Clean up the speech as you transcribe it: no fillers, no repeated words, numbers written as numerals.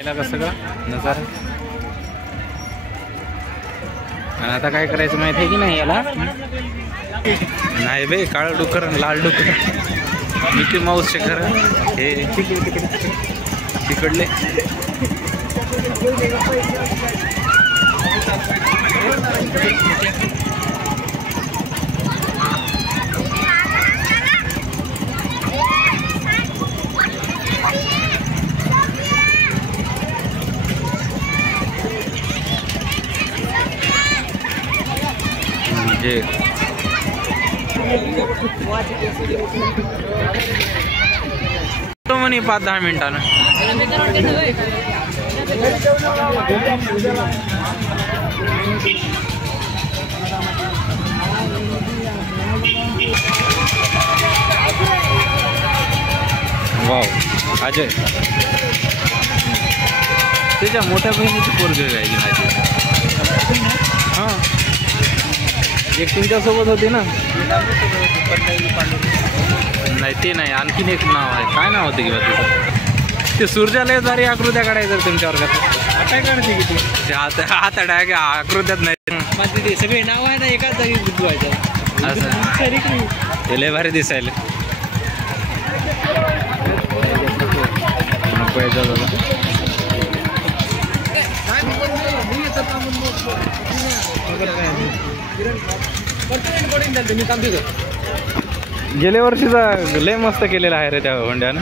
कसं का नजारा. आणि आता काय करायचं माहिती आहे की नाही याला. नाही बे काळं डुकर लाल डुकर मिकी माऊसचे घर हे तिकडले. म्हणजे तो म्हणे 5-10 मिनिटानं. वाव अजय त्याच्या मोठ्या बहिणीची पोरगी आहे माझी. हां एक तुमच्यासोबत होती ना. नाही ते नाही आणखीन एक नाव आहे. काय नाव होतं किंवा तिचं ते सूर्यालय द्वारे आकृत्या काढायचं तुमच्या वर्गात. काय काढते की ते आता डायरेक्ट आकृत्यात नाही ते सगळे नाव आहे ना एकाच जागी बुजवायचं असं. ते लय भारी दिसायला नको यायचं. गेल्या वर्षीचा लय मस्त केलेला आहे रे त्या होंड्यानं.